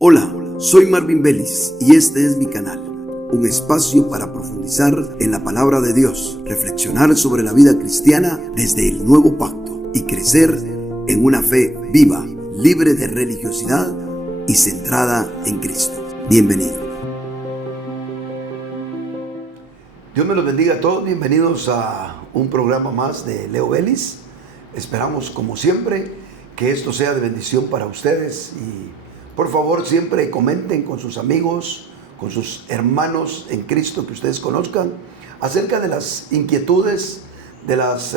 Hola, soy Marvin Vélez y este es mi canal, un espacio para profundizar en la palabra de Dios, reflexionar sobre la vida cristiana desde el nuevo pacto y crecer en una fe viva, libre de religiosidad y centrada en Cristo. Bienvenido. Dios me los bendiga a todos, bienvenidos a un programa más de Leo Vélez. Esperamos, como siempre, que esto sea de bendición para ustedes y por favor siempre comenten con sus amigos, con sus hermanos en Cristo que ustedes conozcan acerca de las inquietudes, de las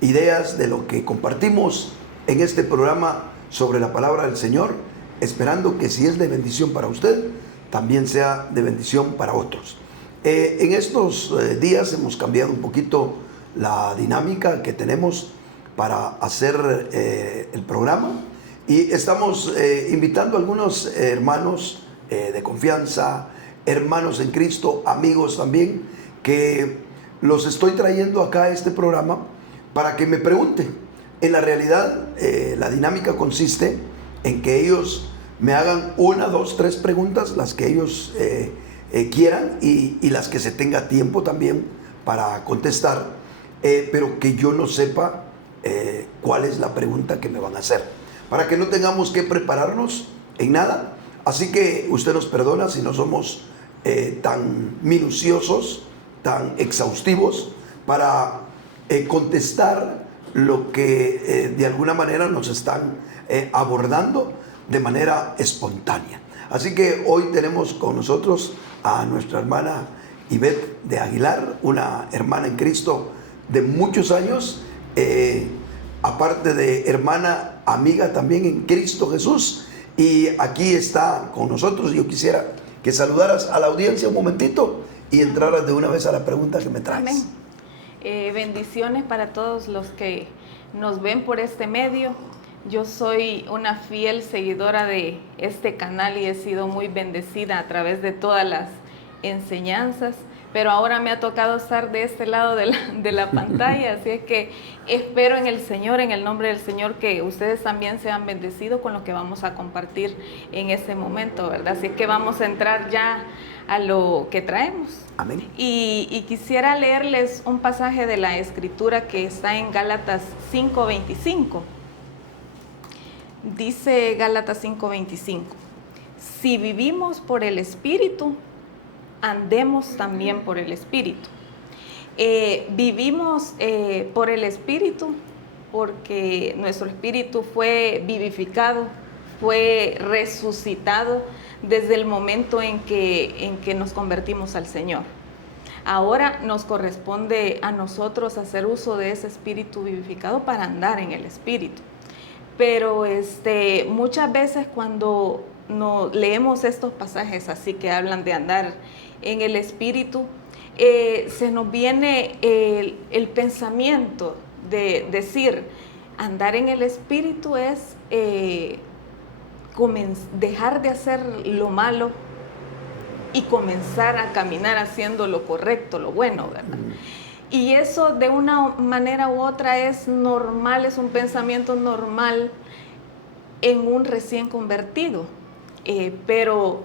ideas, de lo que compartimos en este programa sobre la palabra del Señor, esperando que si es de bendición para usted, también sea de bendición para otros. En estos días hemos cambiado un poquito la dinámica que tenemos para hacer el programa. Y estamos invitando a algunos hermanos de confianza, hermanos en Cristo, amigos también, que los estoy trayendo acá a este programa para que me pregunten. En la realidad, la dinámica consiste en que ellos me hagan 1, 2, 3 preguntas, las que ellos quieran y las que se tenga tiempo también para contestar, pero que yo no sepa cuál es la pregunta que me van a hacer, para que no tengamos que prepararnos en nada. Así que usted nos perdona si no somos tan minuciosos, tan exhaustivos para contestar lo que de alguna manera nos están abordando de manera espontánea. Así que hoy tenemos con nosotros a nuestra hermana Ivette de Aguilar, una hermana en Cristo de muchos años, aparte de hermana, amiga también en Cristo Jesús, y aquí está con nosotros. Yo quisiera que saludaras a la audiencia un momentito y entraras de una vez a la pregunta que me traes. Amén. Bendiciones para todos los que nos ven por este medio. Yo soy una fiel seguidora de este canal y he sido muy bendecida a través de todas las enseñanzas, pero ahora me ha tocado estar de este lado de la pantalla, así es que espero en el Señor, en el nombre del Señor, que ustedes también sean bendecidos con lo que vamos a compartir en este momento, ¿verdad? Así es que vamos a entrar ya a lo que traemos. Amén. Y quisiera leerles un pasaje de la Escritura que está en Gálatas 5:25. Dice Gálatas 5:25: si vivimos por el Espíritu, andemos también por el Espíritu. Vivimos por el Espíritu porque nuestro espíritu fue vivificado, fue resucitado desde el momento en que nos convertimos al Señor. Ahora nos corresponde a nosotros hacer uso de ese espíritu vivificado para andar en el Espíritu. Pero muchas veces cuando leemos estos pasajes así que hablan de andar en el Espíritu, se nos viene el pensamiento de decir, andar en el Espíritu es dejar de hacer lo malo y comenzar a caminar haciendo lo correcto, lo bueno, ¿verdad? Y eso de una manera u otra es normal, es un pensamiento normal en un recién convertido, pero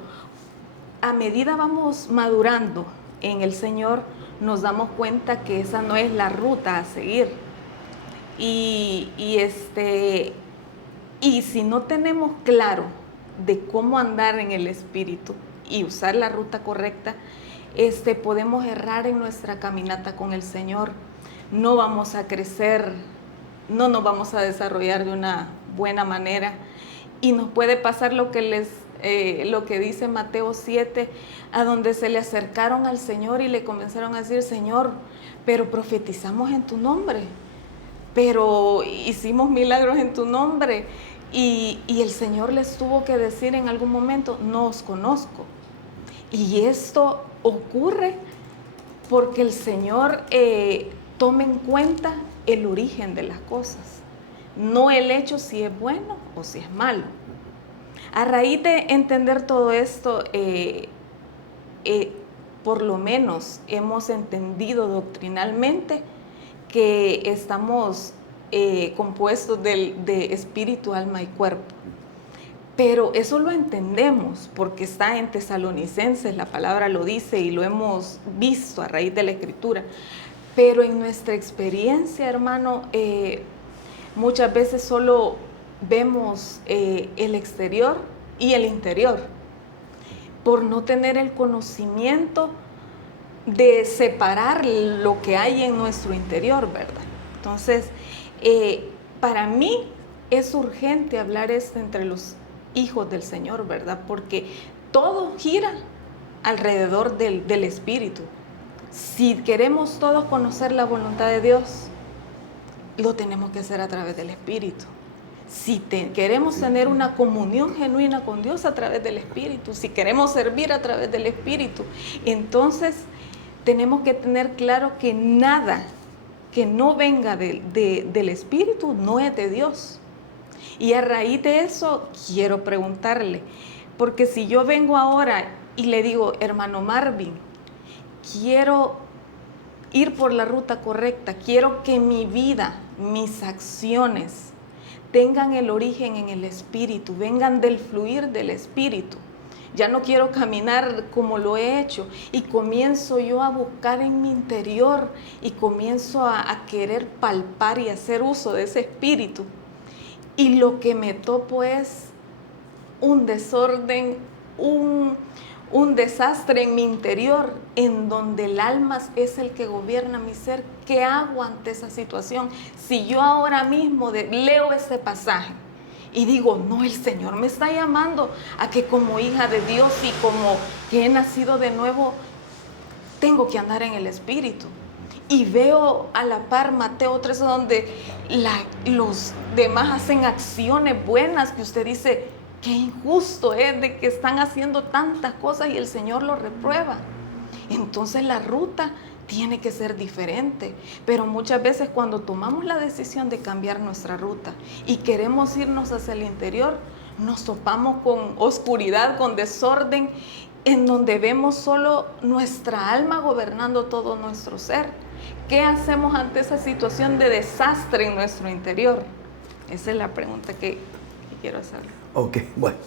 a medida vamos madurando en el Señor, nos damos cuenta que esa no es la ruta a seguir. Y si no tenemos claro de cómo andar en el Espíritu y usar la ruta correcta, podemos errar en nuestra caminata con el Señor. No vamos a crecer, no nos vamos a desarrollar de una buena manera y nos puede pasar lo que dice Mateo 7, a donde se le acercaron al Señor y le comenzaron a decir: Señor, pero profetizamos en tu nombre, pero hicimos milagros en tu nombre, y el Señor les tuvo que decir en algún momento: no os conozco. Y esto ocurre porque el Señor toma en cuenta el origen de las cosas, no el hecho si es bueno o si es malo. A raíz de entender todo esto, por lo menos hemos entendido doctrinalmente que estamos compuestos de espíritu, alma y cuerpo. Pero eso lo entendemos porque está en Tesalonicenses, la palabra lo dice y lo hemos visto a raíz de la Escritura. Pero en nuestra experiencia, hermano, muchas veces solo vemos el exterior y el interior, por no tener el conocimiento de separar lo que hay en nuestro interior, ¿verdad? Entonces, para mí es urgente hablar esto entre los hijos del Señor, ¿verdad? Porque todo gira alrededor del Espíritu. Si queremos todos conocer la voluntad de Dios, lo tenemos que hacer a través del Espíritu. Si queremos tener una comunión genuina con Dios, a través del Espíritu. Si queremos servir a través del Espíritu, entonces tenemos que tener claro que nada que no venga del Espíritu no es de Dios. Y a raíz de eso quiero preguntarle, porque si yo vengo ahora y le digo, hermano Marvin, quiero ir por la ruta correcta, quiero que mi vida, mis acciones tengan el origen en el Espíritu, vengan del fluir del Espíritu. Ya no quiero caminar como lo he hecho y comienzo yo a buscar en mi interior y comienzo a querer palpar y hacer uso de ese Espíritu. Y lo que me topo es un desorden, un desastre en mi interior, en donde el alma es el que gobierna mi ser. ¿Qué hago ante esa situación? Si yo ahora mismo leo este pasaje y digo, no, el Señor me está llamando a que como hija de Dios y como que he nacido de nuevo, tengo que andar en el Espíritu. Y veo a la par Mateo 3, donde los demás hacen acciones buenas que usted dice, qué injusto es de que están haciendo tantas cosas y el Señor lo reprueba. Entonces la ruta tiene que ser diferente. Pero muchas veces cuando tomamos la decisión de cambiar nuestra ruta y queremos irnos hacia el interior, nos topamos con oscuridad, con desorden, en donde vemos solo nuestra alma gobernando todo nuestro ser. ¿Qué hacemos ante esa situación de desastre en nuestro interior? Esa es la pregunta que quiero hacer. Ok, bueno.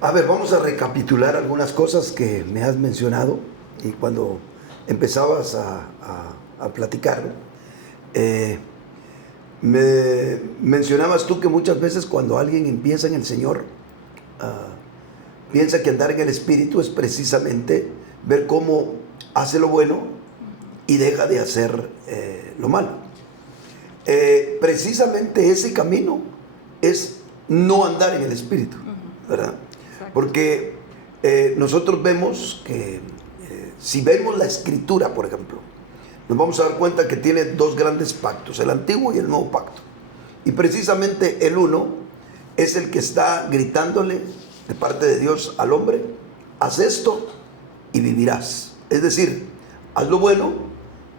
A ver, vamos a recapitular algunas cosas que me has mencionado y cuando empezabas a platicar, me mencionabas tú que muchas veces cuando alguien empieza en el Señor, piensa que andar en el Espíritu es precisamente ver cómo hace lo bueno y deja de hacer lo malo. Precisamente ese camino es no andar en el Espíritu, ¿verdad? Exacto. Porque nosotros vemos que si vemos la Escritura, por ejemplo, nos vamos a dar cuenta que tiene dos grandes pactos, el Antiguo y el Nuevo Pacto. Y precisamente el uno es el que está gritándole de parte de Dios al hombre, haz esto y vivirás. Es decir, haz lo bueno,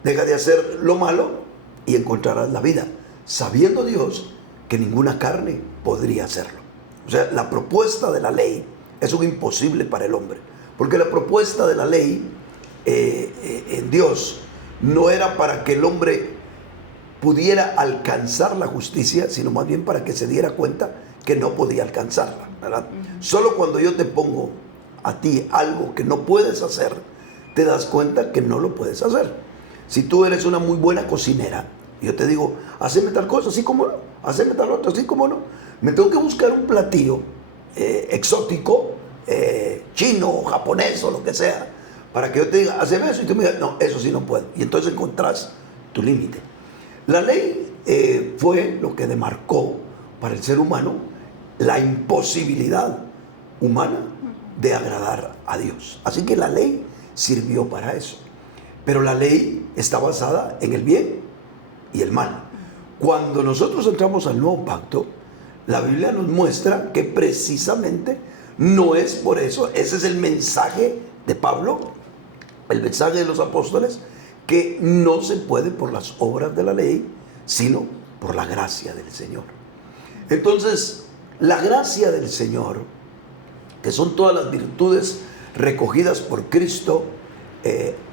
deja de hacer lo malo y encontrarás la vida, sabiendo Dios que ninguna carne podría hacerlo. O sea, la propuesta de la ley es un imposible para el hombre, porque la propuesta de la ley en Dios no era para que el hombre pudiera alcanzar la justicia, sino más bien para que se diera cuenta que no podía alcanzarla, ¿verdad? Solo cuando yo te pongo a ti algo que no puedes hacer, te das cuenta que no lo puedes hacer. Si tú eres una muy buena cocinera, yo te digo, haceme tal cosa, así como no, haceme tal otra, así como no. Me tengo que buscar un platillo exótico, chino, japonés o lo que sea, para que yo te diga, haceme eso, y tú me digas, no, eso sí no puedo. Y entonces encontrás tu límite. La ley fue lo que demarcó para el ser humano la imposibilidad humana de agradar a Dios. Así que la ley sirvió para eso. Pero la ley está basada en el bien y el mal. Cuando nosotros entramos al Nuevo Pacto, la Biblia nos muestra que precisamente no es por eso. Ese es el mensaje de Pablo, el mensaje de los apóstoles, que no se puede por las obras de la ley, sino por la gracia del Señor. Entonces, la gracia del Señor, que son todas las virtudes recogidas por Cristo,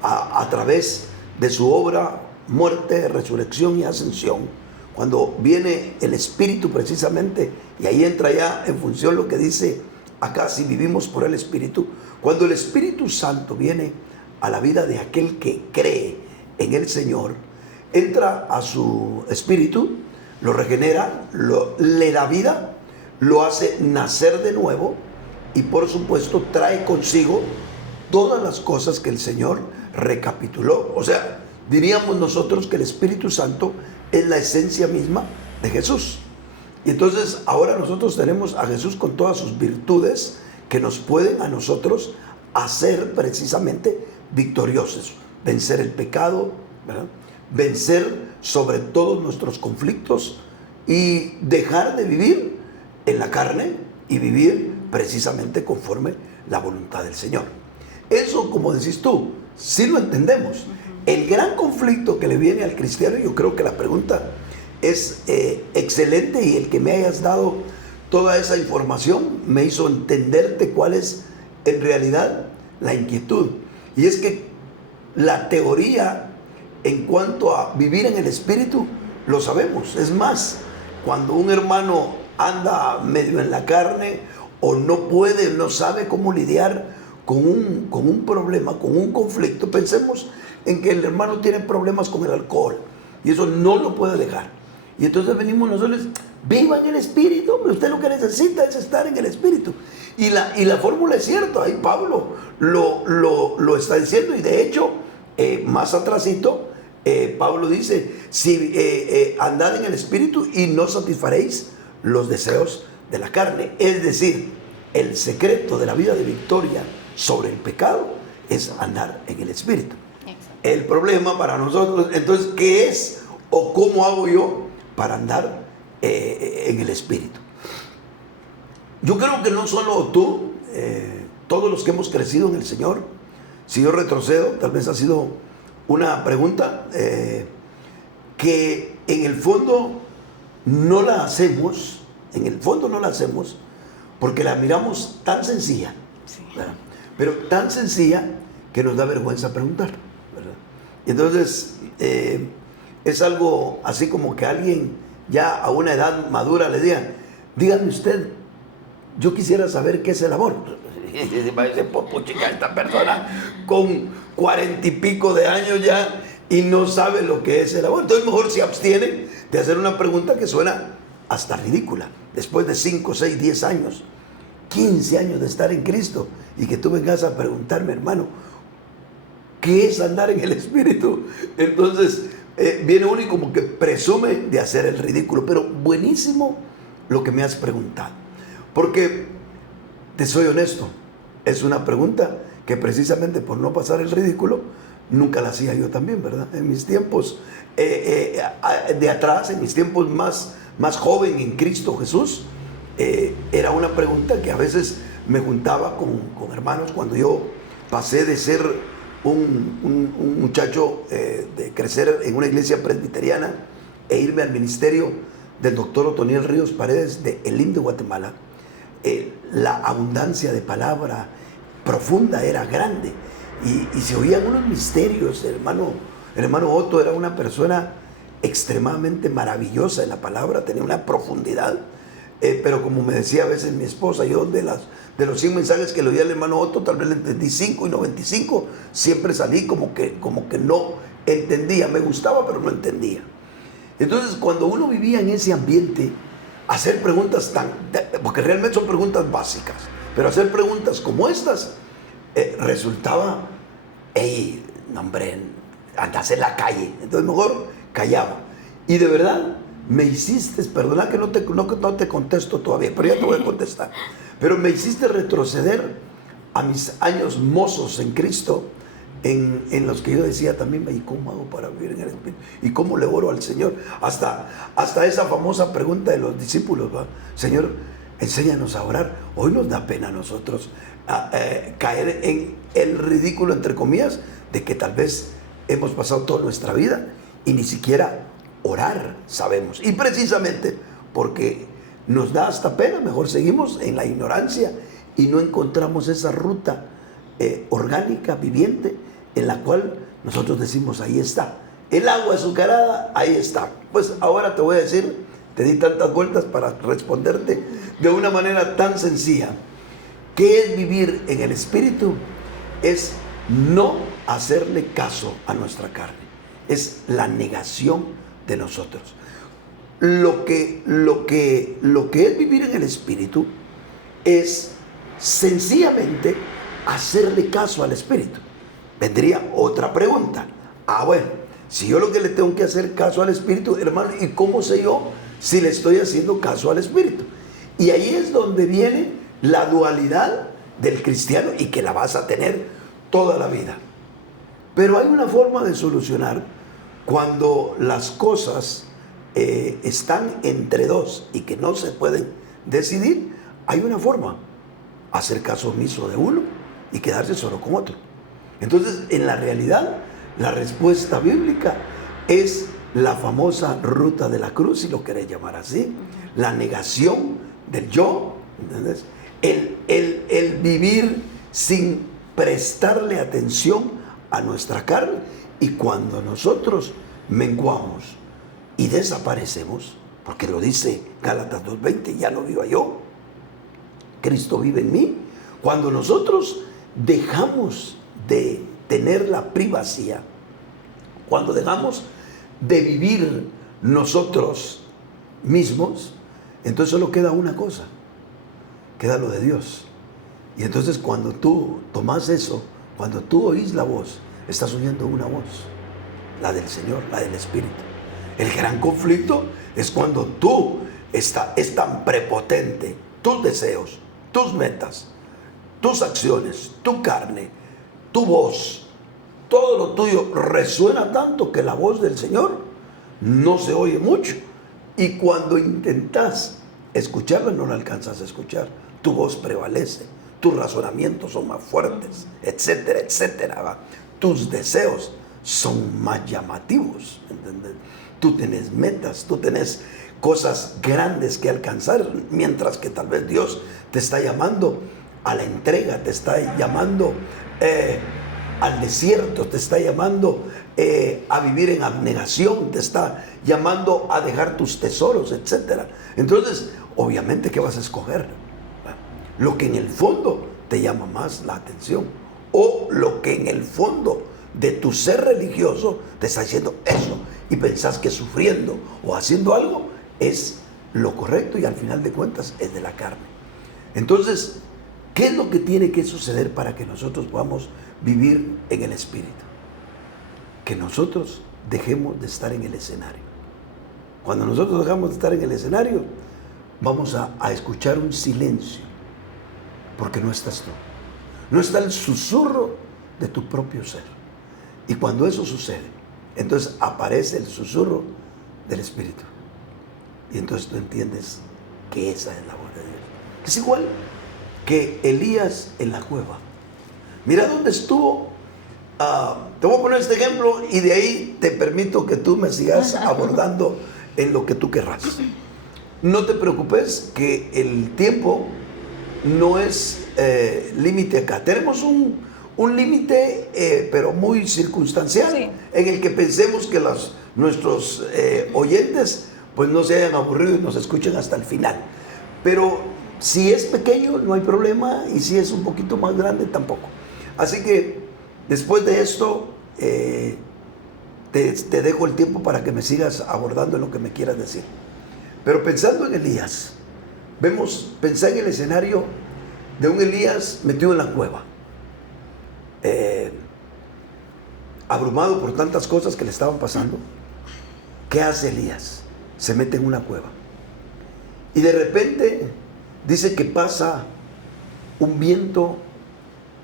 a través de su obra, muerte, resurrección y ascensión, cuando viene el Espíritu precisamente, y ahí entra ya en función lo que dice acá, si vivimos por el Espíritu, cuando el Espíritu Santo viene a la vida de aquel que cree en el Señor, entra a su espíritu, lo regenera, le da vida, lo hace nacer de nuevo y por supuesto trae consigo todas las cosas que el Señor recapituló. O sea, diríamos nosotros que el Espíritu Santo es la esencia misma de Jesús. Y entonces ahora nosotros tenemos a Jesús con todas sus virtudes que nos pueden a nosotros hacer precisamente victoriosos, vencer el pecado, ¿verdad? Vencer sobre todos nuestros conflictos y dejar de vivir en la carne y vivir precisamente conforme la voluntad del Señor. Eso, como decís tú, sí lo entendemos. El gran conflicto que le viene al cristiano, yo creo que la pregunta es excelente, y el que me hayas dado toda esa información me hizo entenderte cuál es en realidad la inquietud. Y es que la teoría en cuanto a vivir en el Espíritu lo sabemos. Es más, cuando un hermano anda medio en la carne o no puede, no sabe cómo lidiar con un problema, con un conflicto, pensemos en que el hermano tiene problemas con el alcohol y eso no lo puede dejar. Y entonces venimos nosotros, viva en el Espíritu, usted lo que necesita es estar en el Espíritu. Y la fórmula es cierta, ahí Pablo lo está diciendo, y de hecho, más atrásito, Pablo dice, si andad en el Espíritu y no satisfaréis los deseos de la carne. Es decir, el secreto de la vida de victoria sobre el pecado es andar en el Espíritu. El problema para nosotros, entonces, ¿qué es o cómo hago yo para andar en el Espíritu? Yo creo que no solo tú, todos los que hemos crecido en el Señor, si yo retrocedo, tal vez ha sido una pregunta que en el fondo no la hacemos, porque la miramos tan sencilla, sí, pero tan sencilla que nos da vergüenza preguntar, ¿verdad? Y entonces es algo así como que alguien ya a una edad madura le diga, dígame usted, yo quisiera saber qué es el amor. Y va a decir, puchica, esta persona con 40 y pico de años ya y no sabe lo que es el amor. Entonces mejor se abstiene de hacer una pregunta que suena hasta ridícula. Después de 5, 6, 10 años, 15 años de estar en Cristo, y que tú vengas a preguntarme, hermano, ¿qué es andar en el Espíritu? Entonces viene uno y como que presume de hacer el ridículo. Pero buenísimo lo que me has preguntado, porque te soy honesto, es una pregunta que precisamente por no pasar el ridículo nunca la hacía yo también, ¿verdad? En mis tiempos de atrás, en mis tiempos más joven en Cristo Jesús, era una pregunta que a veces me juntaba con hermanos cuando yo pasé de ser un muchacho, de crecer en una iglesia presbiteriana e irme al ministerio del doctor Otoniel Ríos Paredes de Elim de Guatemala. La abundancia de palabra profunda era grande y se oían unos misterios. El hermano Otto era una persona extremadamente maravillosa en la palabra, tenía una profundidad, pero como me decía a veces mi esposa, yo de los 100 mensajes que le oía al hermano Otto, tal vez le entendí 5 y 95 siempre salí como que no entendía. Me gustaba pero no entendía. Entonces cuando uno vivía en ese ambiente, hacer preguntas porque realmente son preguntas básicas, pero hacer preguntas como estas resultaba, hey, no, hombre, andas en la calle. Entonces mejor callaba. Y de verdad me hiciste, perdona que no te contesto todavía, pero ya te voy a contestar, pero me hiciste retroceder a mis años mozos en Cristo, en los que yo decía también, ¿y cómo hago para vivir en el Espíritu? ¿Y cómo le oro al Señor? Hasta esa famosa pregunta de los discípulos, ¿va? Señor, enséñanos a orar. Hoy nos da pena a nosotros caer en el ridículo, entre comillas, de que tal vez hemos pasado toda nuestra vida y ni siquiera orar sabemos. Y precisamente porque nos da hasta pena, mejor seguimos en la ignorancia y no encontramos esa ruta orgánica, viviente, en la cual nosotros decimos, ahí está, El agua azucarada, ahí está. Pues ahora te voy a decir, te di tantas vueltas para responderte de una manera tan sencilla. ¿Qué es vivir en el Espíritu? Es no hacerle caso a nuestra carne. Es la negación de nosotros. Lo que es vivir en el Espíritu es sencillamente hacerle caso al Espíritu. Vendría otra pregunta. Bueno, si yo lo que le tengo que hacer caso al Espíritu, hermano, ¿y cómo sé yo si le estoy haciendo caso al Espíritu? Y ahí es donde viene la dualidad del cristiano, y que la vas a tener toda la vida. Pero hay una forma de solucionar cuando las cosas están entre dos y que no se pueden decidir. Hay una forma: hacer caso omiso de uno y quedarse solo con otro. Entonces, en la realidad, la respuesta bíblica es la famosa ruta de la cruz, si lo querés llamar así, la negación del yo, ¿entendés? El vivir sin prestarle atención a nuestra carne, y cuando nosotros menguamos y desaparecemos, porque lo dice Gálatas 2:20, ya no viva yo, Cristo vive en mí. Cuando nosotros dejamos de tener la privacidad, cuando dejamos de vivir nosotros mismos, entonces solo queda una cosa, queda lo de Dios. Y entonces cuando tú tomas eso, cuando tú oís la voz, estás oyendo una voz, la del Señor, la del Espíritu. El gran conflicto es cuando tú es tan prepotente, tus deseos, tus metas, tus acciones, tu carne, tu voz, todo lo tuyo resuena tanto que la voz del Señor no se oye mucho. Y cuando intentas escucharla, no la alcanzas a escuchar. Tu voz prevalece, tus razonamientos son más fuertes, etcétera, etcétera, ¿va? Tus deseos son más llamativos, ¿entendés? Tú tenés metas, tú tenés cosas grandes que alcanzar, mientras que tal vez Dios te está llamando a la entrega, te está llamando al desierto, te está llamando a vivir en abnegación, te está llamando a dejar tus tesoros, etcétera. Entonces, obviamente, ¿qué vas a escoger? Lo que en el fondo te llama más la atención, o lo que en el fondo de tu ser religioso te está diciendo eso, y pensás que sufriendo o haciendo algo es lo correcto, y al final de cuentas es de la carne. Entonces, ¿qué es lo que tiene que suceder para que nosotros podamos vivir en el Espíritu? Que nosotros dejemos de estar en el escenario. Cuando nosotros dejamos de estar en el escenario, vamos a escuchar un silencio, porque no estás tú. No está el susurro de tu propio ser. Y cuando eso sucede, entonces aparece el susurro del Espíritu. Y entonces tú entiendes que esa es la voz de Dios. Es igual que Elías en la cueva. Mira dónde estuvo. Te voy a poner este ejemplo y de ahí te permito que tú me sigas abordando en lo que tú querrás. No te preocupes que el tiempo no es límite acá. Tenemos un límite, pero muy circunstancial, sí, en el que pensemos que nuestros oyentes pues no se hayan aburrido y nos escuchen hasta el final. Pero si es pequeño, no hay problema, y si es un poquito más grande, tampoco. Así que después de esto, te dejo el tiempo para que me sigas abordando en lo que me quieras decir. Pero pensando en Elías, pensé en el escenario de un Elías metido en la cueva, abrumado por tantas cosas que le estaban pasando. ¿Qué hace Elías? Se mete en una cueva y de repente dice que pasa un viento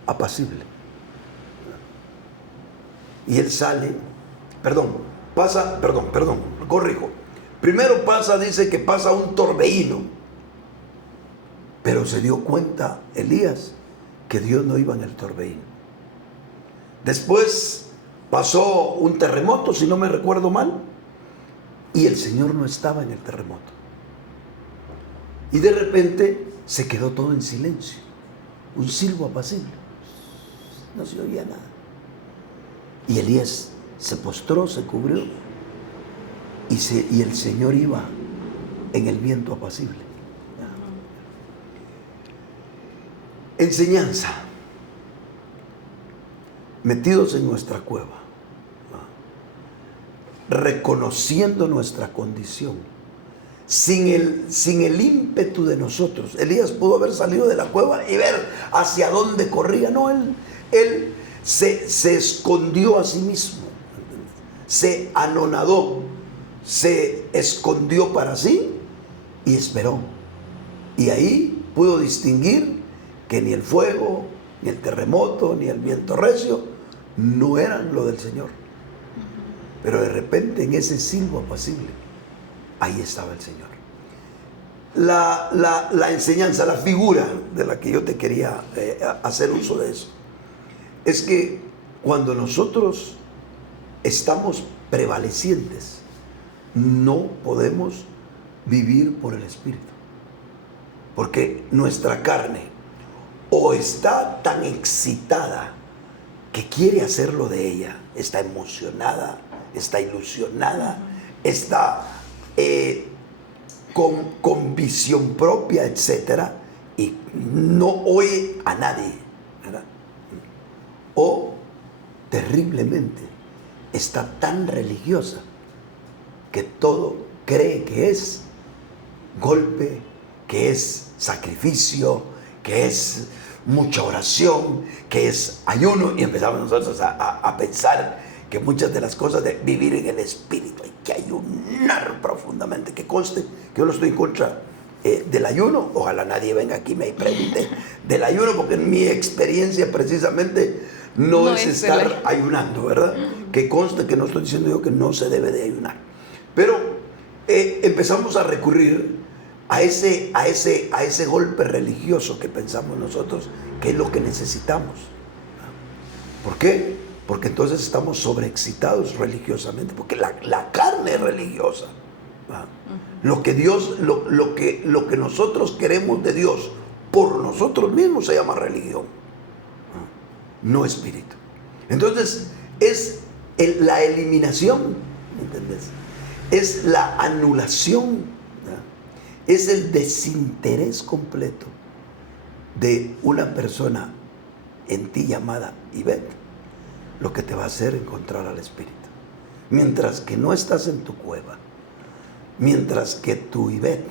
apacible, y él sale, corrijo, primero dice que pasa un torbellino, pero se dio cuenta Elías que Dios no iba en el torbellino. Después pasó un terremoto, si no me recuerdo mal, y el Señor no estaba en el terremoto. Y de repente se quedó todo en silencio, un silbo apacible, no se oía nada. Y Elías se postró, se cubrió y el Señor iba en el viento apacible. Enseñanza. Metidos en nuestra cueva, reconociendo nuestra condición, sin el ímpetu de nosotros. Elías pudo haber salido de la cueva y ver hacia dónde corría. No, él se escondió a sí mismo, se anonadó, se escondió para sí y esperó. Y ahí pudo distinguir que ni el fuego, ni el terremoto, ni el viento recio no eran lo del Señor. Pero de repente en ese silbo apacible, ahí estaba el Señor. La enseñanza, la figura de la que yo te quería hacer uso de eso, es que cuando nosotros estamos prevalecientes, no podemos vivir por el Espíritu. Porque nuestra carne o está tan excitada que quiere hacerlo de ella, está emocionada, está ilusionada, está con visión propia, etcétera, y no oye a nadie, ¿verdad? O terriblemente está tan religiosa que todo cree que es golpe, que es sacrificio, que es mucha oración, que es ayuno, y empezamos nosotros a pensar que muchas de las cosas de vivir en el Espíritu hay que ayunar profundamente. Que conste que yo no estoy en contra del ayuno. Ojalá nadie venga aquí y me pregunte del ayuno, porque en mi experiencia precisamente no es estar ayunando, ¿verdad? Que conste que no estoy diciendo yo que no se debe de ayunar, pero empezamos a recurrir a ese golpe religioso que pensamos nosotros que es lo que necesitamos. ¿Por qué? Porque entonces estamos sobreexcitados religiosamente, porque la carne es religiosa. Lo que Dios, lo que nosotros queremos de Dios por nosotros mismos se llama religión, no espíritu. Entonces es la eliminación, ¿entendés? Es la anulación, es el desinterés completo de una persona en ti llamada Ivette, lo que te va a hacer encontrar al Espíritu. Mientras que no estás en tu cueva, mientras que tu Ivette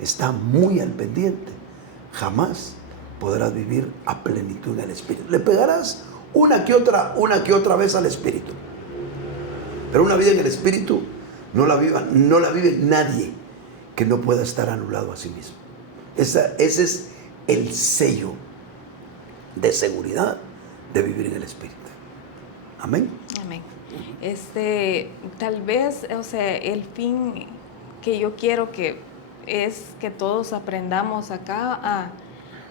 está muy al pendiente, jamás podrás vivir a plenitud en el Espíritu. Le pegarás una que otra vez al Espíritu, pero una vida en el Espíritu no la vive nadie que no pueda estar anulado a sí mismo. Ese es el sello de seguridad de vivir en el Espíritu. Amén. Amén. Tal vez, o sea, el fin que yo quiero es que todos aprendamos acá a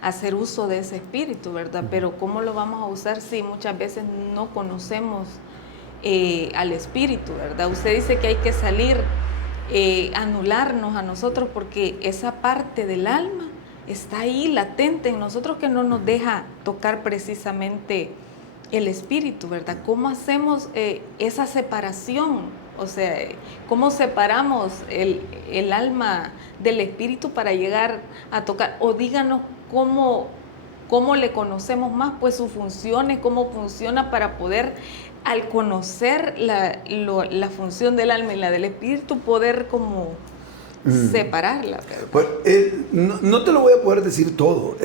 hacer uso de ese espíritu, ¿verdad? Pero ¿cómo lo vamos a usar si muchas veces no conocemos al espíritu, ¿verdad? Usted dice que hay que salir, anularnos a nosotros, porque esa parte del alma está ahí latente en nosotros que no nos deja tocar precisamente el espíritu, ¿verdad? ¿Cómo hacemos esa separación? O sea, ¿cómo separamos el alma del espíritu para llegar a tocar? O díganos cómo le conocemos más, pues sus funciones, cómo funciona para poder, al conocer la función del alma y la del espíritu, poder como separarla. Pues, no te lo voy a poder decir todo,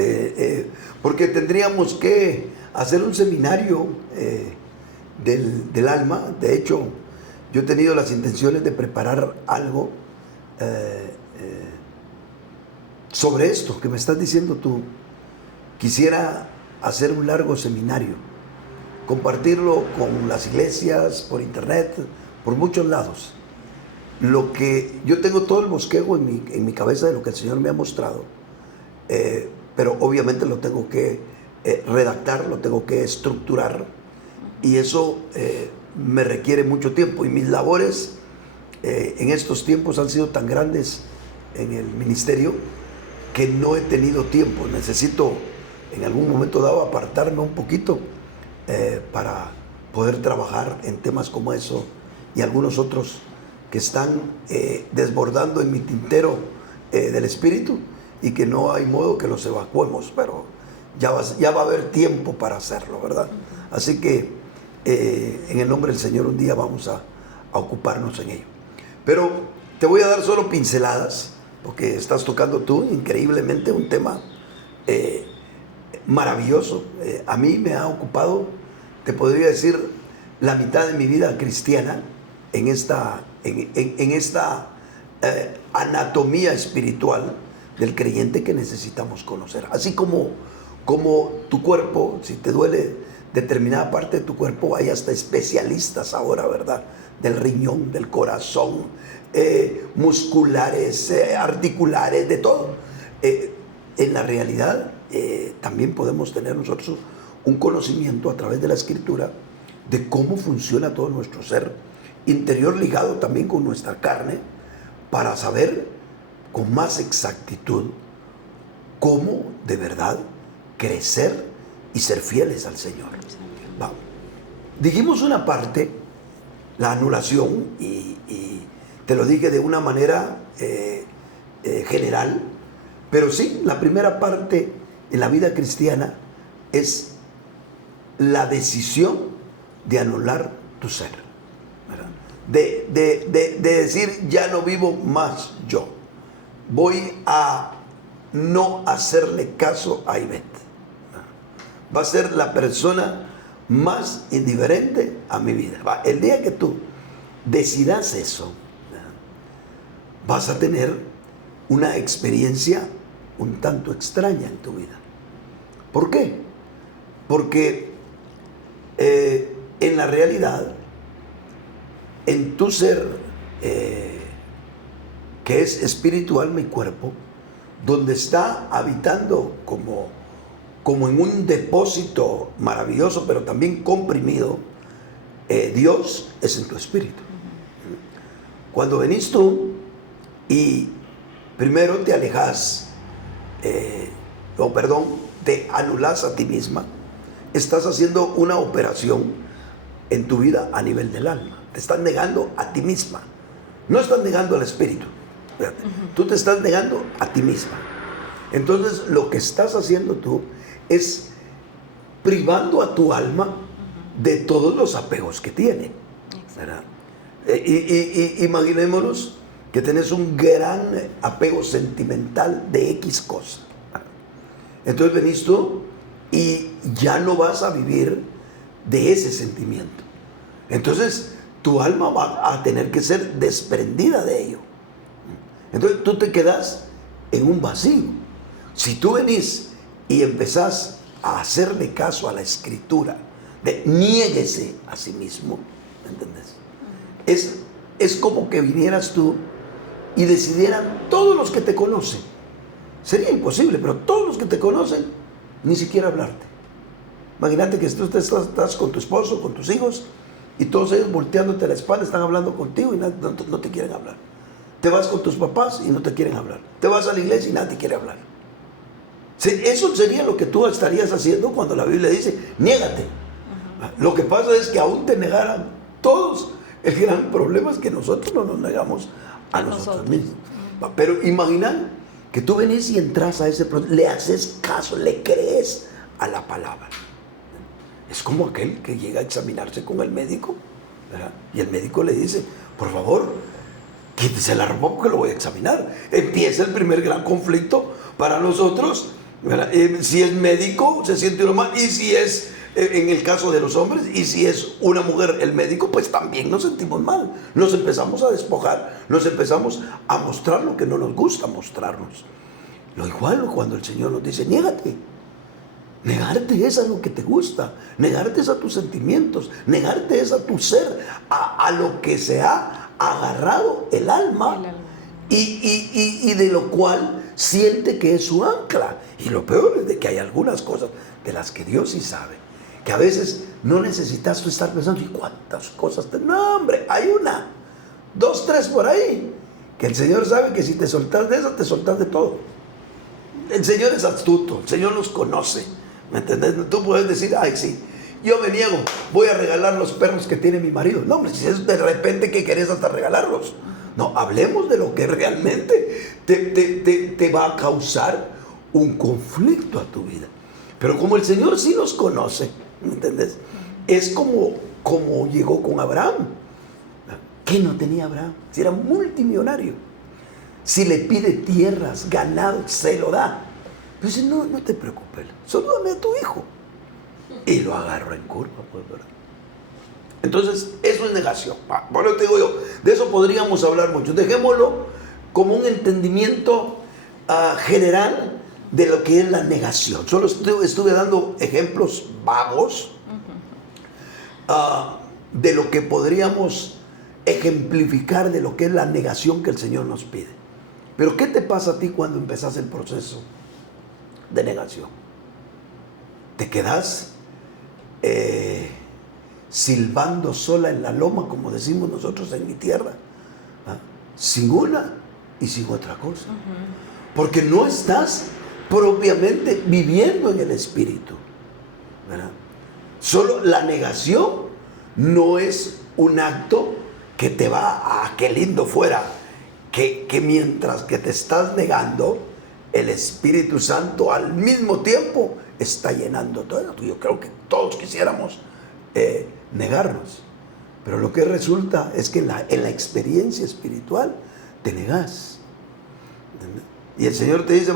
porque tendríamos que hacer un seminario del alma. De hecho, yo he tenido las intenciones de preparar algo sobre esto que me estás diciendo tú. Quisiera hacer un largo seminario, compartirlo con las iglesias, por internet, por muchos lados. Lo que yo tengo todo el bosquejo en mi cabeza de lo que el Señor me ha mostrado, pero obviamente lo tengo que redactar, lo tengo que estructurar, y eso me requiere mucho tiempo, y mis labores en estos tiempos han sido tan grandes en el ministerio que no he tenido tiempo. Necesito en algún momento dado apartarme un poquito para poder trabajar en temas como eso y algunos otros que están desbordando en mi tintero del Espíritu y que no hay modo que los evacuemos, pero ya va a haber tiempo para hacerlo, ¿verdad? Así que en el nombre del Señor un día vamos a ocuparnos en ello. Pero te voy a dar solo pinceladas, porque estás tocando tú increíblemente un tema maravilloso. A mí me ha ocupado, te podría decir, la mitad de mi vida cristiana en esta anatomía espiritual del creyente que necesitamos conocer. Así como tu cuerpo, si te duele determinada parte de tu cuerpo, hay hasta especialistas ahora, ¿verdad? Del riñón, del corazón, musculares, articulares, de todo. En la realidad, también podemos tener nosotros un conocimiento a través de la Escritura de cómo funciona todo nuestro ser interior, ligado también con nuestra carne, para saber con más exactitud cómo de verdad crecer y ser fieles al Señor. Vamos. Dijimos una parte, la anulación, y te lo dije de una manera general, pero sí, la primera parte en la vida cristiana es la decisión de anular tu ser, ¿verdad? De decir, ya no vivo más yo, voy a no hacerle caso a Ivette, va a ser la persona más indiferente a mi vida. El día que tú decidas eso, vas a tener una experiencia un tanto extraña en tu vida. ¿Por qué? Porque en la realidad, en tu ser, que es espiritual, mi cuerpo, donde está habitando como en un depósito maravilloso, pero también comprimido, Dios es en tu espíritu. Cuando venís tú y primero te alejas, te anulas a ti misma, estás haciendo una operación en tu vida a nivel del alma. Te estás negando a ti misma. No estás negando al espíritu. Tú te estás negando a ti misma. Entonces lo que estás haciendo tú es privando a tu alma de todos los apegos que tiene, ¿verdad? Imaginémonos que tenés un gran apego sentimental de X cosa. Entonces venís tú y ya no vas a vivir de ese sentimiento. Entonces tu alma va a tener que ser desprendida de ello. Entonces tú te quedas en un vacío. Si tú venís y empezás a hacerle caso a la Escritura, de niéguese a sí mismo, ¿entendés? Es como que vinieras tú y decidieran todos los que te conocen. Sería imposible, pero todos los que te conocen, ni siquiera hablarte. Imagínate que tú estás con tu esposo, con tus hijos, y todos ellos volteándote la espalda, están hablando contigo y no te quieren hablar. Te vas con tus papás y no te quieren hablar. Te vas a la iglesia y nadie te quiere hablar. Eso sería lo que tú estarías haciendo cuando la Biblia dice, niégate. Lo que pasa es que aún te negaran todos. El gran problema es que nosotros no nos negamos a nosotros mismos. Pero imagina que tú venís y entras a ese proceso, le haces caso, le crees a la palabra. Es como aquel que llega a examinarse con el médico, ¿verdad? Y el médico le dice, por favor, quítese la ropa porque lo voy a examinar. Empieza el primer gran conflicto para nosotros, ¿verdad? Si es médico, se siente uno mal, y si es, en el caso de los hombres, y si es una mujer el médico, pues también nos sentimos mal. Nos empezamos a despojar, nos empezamos a mostrar lo que no nos gusta mostrarnos. Lo igual cuando el Señor nos dice, niégate. Negarte es a lo que te gusta, negarte es a tus sentimientos, negarte es a tu ser, a lo que se ha agarrado el alma. Y de lo cual siente que es su ancla. Y lo peor es de que hay algunas cosas de las que Dios sí sabe, que a veces no necesitas tú estar pensando, ¿y cuántas cosas? No, hombre, hay una, 2, 3 por ahí, que el Señor sabe que si te soltas de eso, te soltas de todo. El Señor es astuto, el Señor nos conoce, ¿me entiendes? Tú puedes decir, ay sí, yo me niego, voy a regalar los perros que tiene mi marido. No, hombre, si es de repente que querés hasta regalarlos. No, hablemos de lo que realmente te va a causar un conflicto a tu vida. Pero como el Señor sí nos conoce, ¿me entendés? Es como llegó con Abraham. ¿Qué no tenía Abraham? Si era multimillonario. Si le pide tierras, ganado, se lo da. Pero dice, no te preocupes, solo dame a tu hijo. Y lo agarro en curva, pues, ¿verdad? Entonces, eso es negación. Bueno, te digo yo, de eso podríamos hablar mucho. Dejémoslo como un entendimiento general de lo que es la negación. Solo estuve dando ejemplos vagos de lo que podríamos ejemplificar de lo que es la negación que el Señor nos pide. Pero ¿qué te pasa a ti cuando empezás el proceso de negación? Te quedás silbando sola en la loma, como decimos nosotros en mi tierra, sin una y sin otra cosa, porque no estás propiamente viviendo en el Espíritu, ¿verdad? Solo la negación no es un acto que te va a qué lindo fuera que mientras que te estás negando, el Espíritu Santo al mismo tiempo está llenando todo. Yo creo que todos quisiéramos negarnos, pero lo que resulta es que en la experiencia espiritual te negas. ¿Entendés? Y el Señor te dice,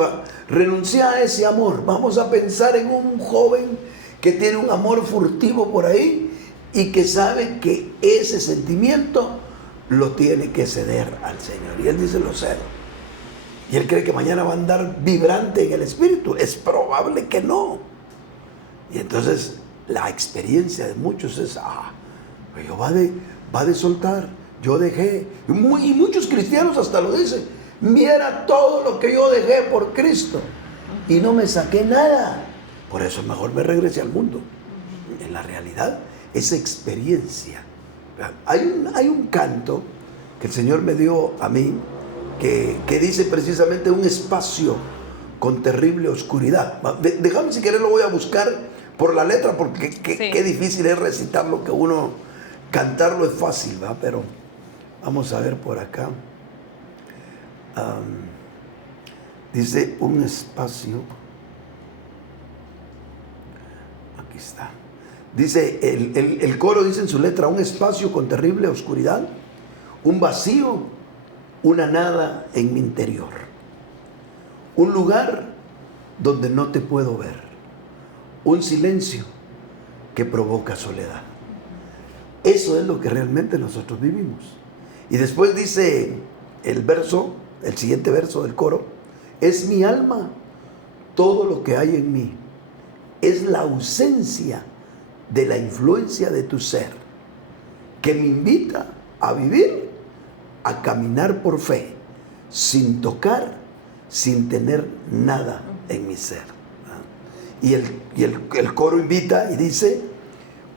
renuncia a ese amor. Vamos a pensar en un joven que tiene un amor furtivo por ahí y que sabe que ese sentimiento lo tiene que ceder al Señor. Y él dice, lo cedo. Y él cree que mañana va a andar vibrante en el espíritu. Es probable que no. Y entonces la experiencia de muchos es, yo va de soltar, yo dejé. Y muchos cristianos hasta lo dicen, viera todo lo que yo dejé por Cristo y no me saqué nada. Por eso mejor me regresé al mundo. En la realidad, esa experiencia. Hay un canto que el Señor me dio a mí que dice precisamente un espacio con terrible oscuridad. Déjame, si querés, lo voy a buscar por la letra, porque qué difícil es recitar lo que uno, cantarlo es fácil, ¿va? Pero vamos a ver por acá. Dice un espacio. Aquí está. Dice, el coro dice en su letra, un espacio con terrible oscuridad, un vacío, una nada en mi interior, un lugar donde no te puedo ver, un silencio que provoca soledad. Eso es lo que realmente nosotros vivimos. Y después dice el siguiente verso del coro, es mi alma todo lo que hay en mí, es la ausencia de la influencia de tu ser, que me invita a vivir, a caminar por fe, sin tocar, sin tener nada en mi ser. Y el coro invita y dice,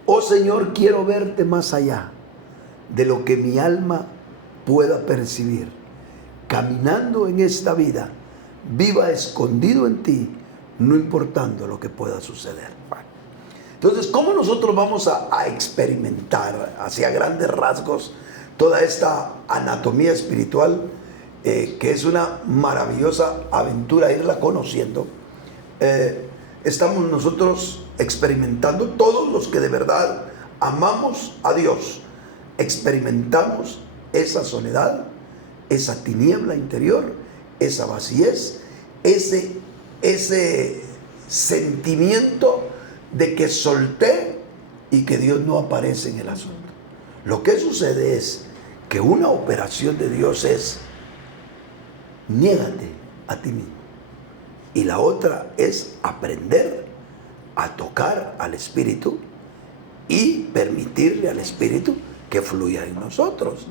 oh Señor, quiero verte más allá de lo que mi alma pueda percibir, caminando en esta vida, viva escondido en ti, no importando lo que pueda suceder. Entonces, ¿cómo nosotros vamos a experimentar hacia grandes rasgos toda esta anatomía espiritual, que es una maravillosa aventura irla conociendo? Estamos nosotros experimentando, todos los que de verdad amamos a Dios, experimentamos esa soledad, esa tiniebla interior, esa vacíez, ese sentimiento de que solté y que Dios no aparece en el asunto. Lo que sucede es que una operación de Dios es niégate a ti mismo, y la otra es aprender a tocar al Espíritu y permitirle al Espíritu que fluya en nosotros.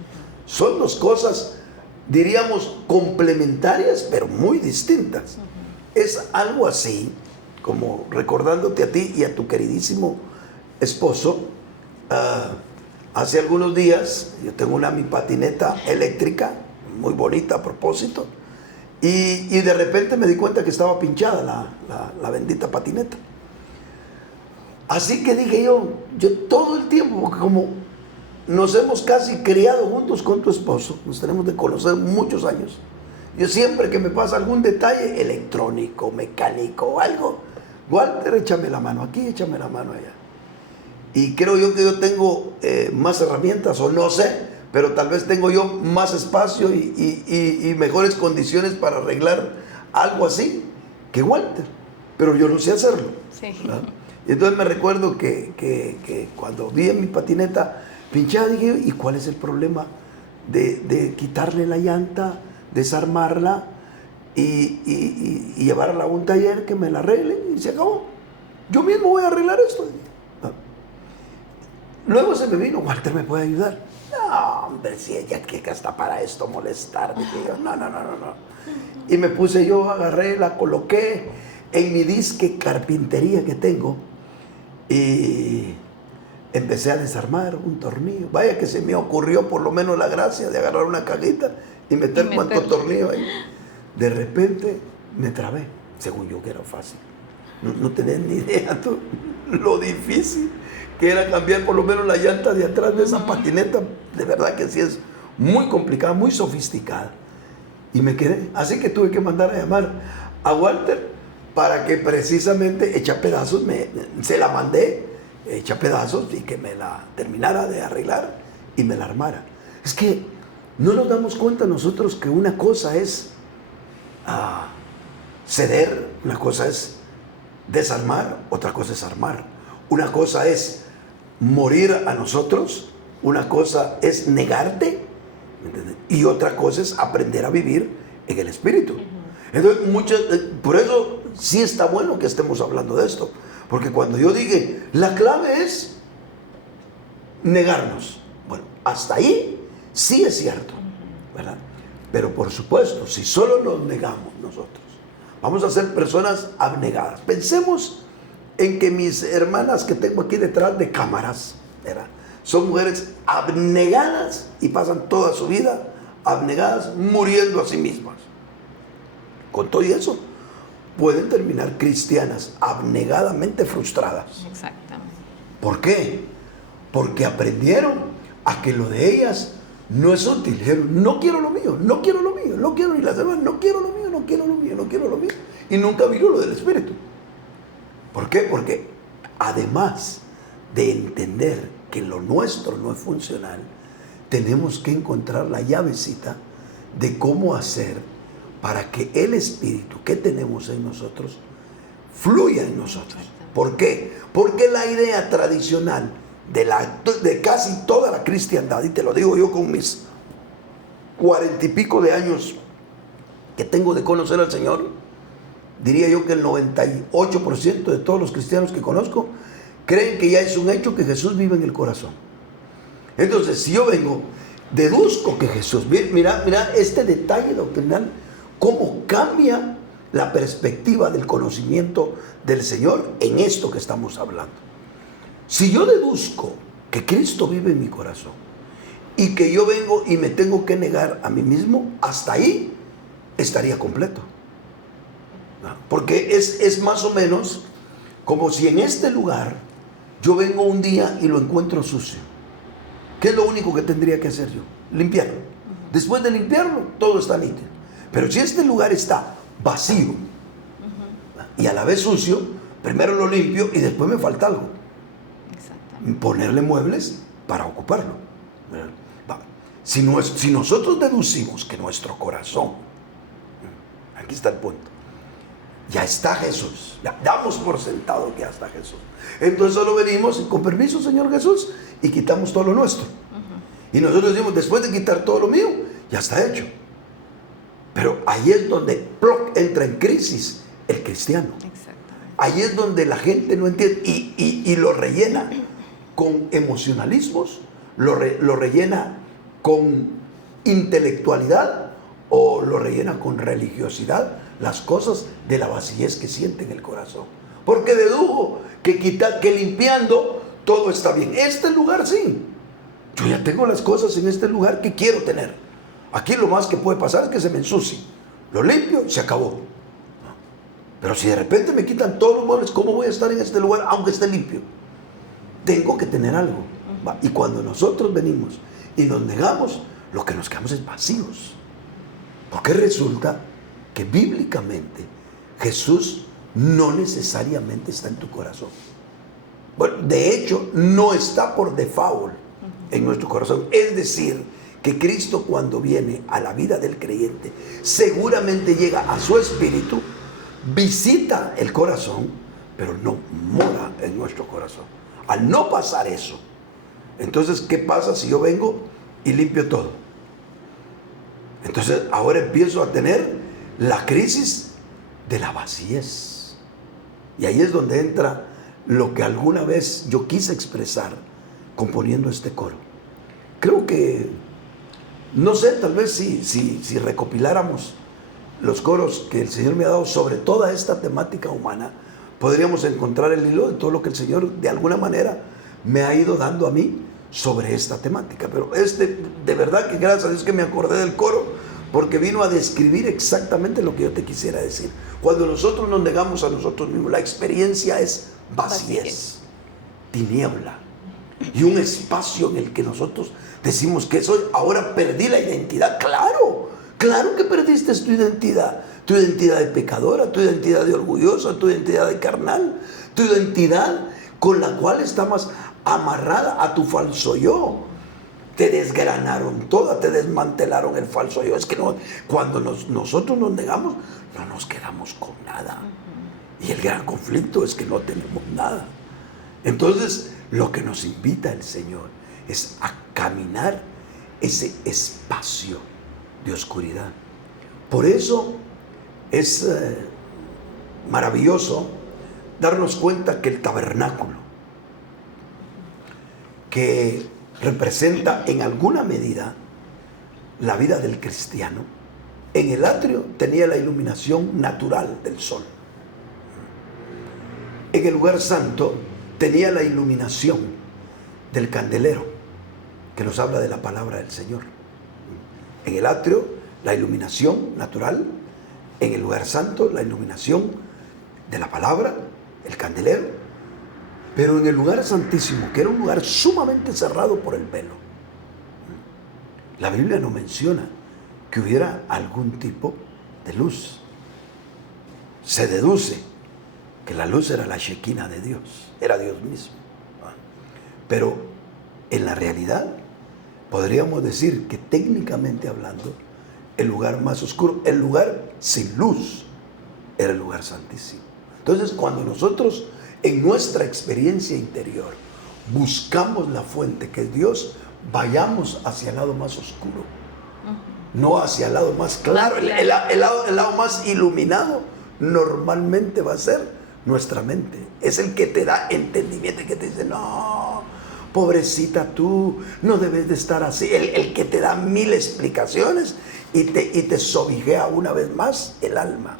Son dos cosas, diríamos, complementarias, pero muy distintas. Es algo así como recordándote a ti y a tu queridísimo esposo. Hace algunos días yo tengo mi patineta eléctrica, muy bonita a propósito, y de repente me di cuenta que estaba pinchada la bendita patineta. Así que dije yo todo el tiempo, porque como nos hemos casi criado juntos con tu esposo, nos tenemos de conocer muchos años, yo siempre que me pasa algún detalle electrónico, mecánico o algo, Walter, échame la mano aquí, échame la mano allá. Y creo yo que yo tengo más herramientas, o no sé, pero tal vez tengo yo más espacio y mejores condiciones para arreglar algo así que Walter, pero yo no sé hacerlo. Sí. ¿Verdad? Y entonces me recuerdo que cuando vi en mi patineta pinchada, dije, ¿y cuál es el problema de quitarle la llanta, desarmarla y llevarla a un taller que me la arregle? Y se acabó. Yo mismo voy a arreglar esto. Luego se me vino, Walter, ¿me puede ayudar? No, hombre, si ella que está para esto molestar. Dije yo, no. Y me puse yo, agarré, la coloqué en mi disque carpintería que tengo y empecé a desarmar un tornillo. Vaya que se me ocurrió por lo menos la gracia de agarrar una cajita y meter cuanto tornillo ahí. De repente me trabé, según yo que era fácil. No tenés ni idea tú lo difícil que era cambiar por lo menos la llanta de atrás de esa patineta. De verdad que sí es muy complicada, muy sofisticada. Y me quedé. Así que tuve que mandar a llamar a Walter para que precisamente hecha pedazos, se la mandé hecha pedazos y que me la terminara de arreglar y me la armara. Es que no nos damos cuenta nosotros que una cosa es ceder, una cosa es desarmar, otra cosa es armar. Una cosa es morir a nosotros, una cosa es negarte, ¿entiendes? Y otra cosa es aprender a vivir en el Espíritu. Entonces, por eso sí está bueno que estemos hablando de esto, porque cuando yo dije, la clave es negarnos, bueno, hasta ahí sí es cierto, ¿verdad? Pero por supuesto, si solo nos negamos nosotros, vamos a ser personas abnegadas. Pensemos en que mis hermanas que tengo aquí detrás de cámaras, ¿verdad?, son mujeres abnegadas y pasan toda su vida abnegadas, muriendo a sí mismas. Con todo y eso, pueden terminar cristianas abnegadamente frustradas. Exactamente. ¿Por qué? Porque aprendieron a que lo de ellas no es útil. Dijeron, no quiero lo mío, no quiero lo mío, no quiero, y las demás, no quiero lo mío, no quiero lo mío, no quiero lo mío. Y nunca vino lo del Espíritu. ¿Por qué? Porque además de entender que lo nuestro no es funcional, tenemos que encontrar la llavecita de cómo hacer para que el Espíritu que tenemos en nosotros fluya en nosotros. ¿Por qué? Porque la idea tradicional de casi toda la cristiandad, y te lo digo yo con mis 40 y pico de años que tengo de conocer al Señor, diría yo que el 98% de todos los cristianos que conozco creen que ya es un hecho que Jesús vive en el corazón. Entonces, si yo vengo, deduzco que Jesús, mira este detalle doctrinal, cómo cambia la perspectiva del conocimiento del Señor en esto que estamos hablando. Si yo deduzco que Cristo vive en mi corazón y que yo vengo y me tengo que negar a mí mismo, hasta ahí estaría completo. Porque es más o menos como si en este lugar yo vengo un día y lo encuentro sucio. ¿Qué es lo único que tendría que hacer yo? Limpiarlo. Después de limpiarlo, todo está nítido. Pero si este lugar está vacío y a la vez sucio, primero lo limpio y después me falta algo. Ponerle muebles para ocuparlo. Si nosotros deducimos que nuestro corazón, aquí está el punto, ya está Jesús, ya damos por sentado que ya está Jesús, entonces solo venimos con permiso, Señor Jesús, y quitamos todo lo nuestro. Y nosotros decimos, después de quitar todo lo mío, ya está hecho. Pero ahí es donde entra en crisis el cristiano. Ahí es donde la gente no entiende y lo rellena con emocionalismos, lo rellena con intelectualidad o lo rellena con religiosidad, las cosas de la vacillez que siente en el corazón. Porque dedujo que limpiando todo está bien. Este lugar sí. Yo ya tengo las cosas en este lugar que quiero tener. Aquí lo más que puede pasar es que se me ensucie. Lo limpio y se acabó. Pero si de repente me quitan todos los muebles, ¿cómo voy a estar en este lugar aunque esté limpio? tengo que tener algo. ¿Va? Y cuando nosotros venimos y nos negamos, lo que nos quedamos es vacíos. Porque resulta que bíblicamente Jesús no necesariamente está en tu corazón. Bueno, de hecho, no está por default en nuestro corazón. Es decir, que Cristo, cuando viene a la vida del creyente, seguramente llega a su espíritu, visita el corazón, pero no mora en nuestro corazón. Al no pasar eso, entonces, ¿qué pasa si yo vengo y limpio todo? Entonces, ahora empiezo a tener la crisis de la vacíez. Y ahí es donde entra lo que alguna vez yo quise expresar componiendo este coro. Creo que, no sé, tal vez si recopiláramos los coros que el Señor me ha dado sobre toda esta temática humana, podríamos encontrar el hilo de todo lo que el Señor de alguna manera me ha ido dando a mí sobre esta temática. Pero de verdad que gracias a Dios que me acordé del coro, porque vino a describir exactamente lo que yo te quisiera decir. Cuando nosotros nos negamos a nosotros mismos, la experiencia es vacíez, tiniebla, y un espacio en el que nosotros decimos que soy, ahora perdí la identidad. Claro que perdiste tu identidad de pecadora, tu identidad de orgullosa, tu identidad de carnal, tu identidad con la cual estamos amarrada a tu falso yo. Te desgranaron toda, te desmantelaron el falso yo. Es que no, cuando nosotros nos negamos, no nos quedamos con nada. Y el gran conflicto es que no tenemos nada. Entonces, lo que nos invita el Señor es a caminar ese espacio de oscuridad. Por eso es maravilloso darnos cuenta que el tabernáculo, que representa en alguna medida la vida del cristiano, en el atrio tenía la iluminación natural del sol. En el lugar santo tenía la iluminación del candelero, que nos habla de la palabra del Señor. En el atrio, la iluminación natural. En el lugar santo, la iluminación de la palabra, el candelero. Pero en el lugar santísimo, que era un lugar sumamente cerrado por el velo, la Biblia no menciona que hubiera algún tipo de luz. Se deduce que la luz era la Shekinah de Dios, era Dios mismo. Pero en la realidad podríamos decir que técnicamente hablando, el lugar más oscuro, el lugar sin luz, era el lugar santísimo. Entonces, cuando nosotros en nuestra experiencia interior buscamos la fuente que es Dios, vayamos hacia el lado más oscuro, no hacia el lado más claro. El lado más iluminado normalmente va a ser nuestra mente. Es el que te da entendimiento, el que te dice, no, pobrecita tú, no debes de estar así. El que te da mil explicaciones y te sobijea una vez más el alma.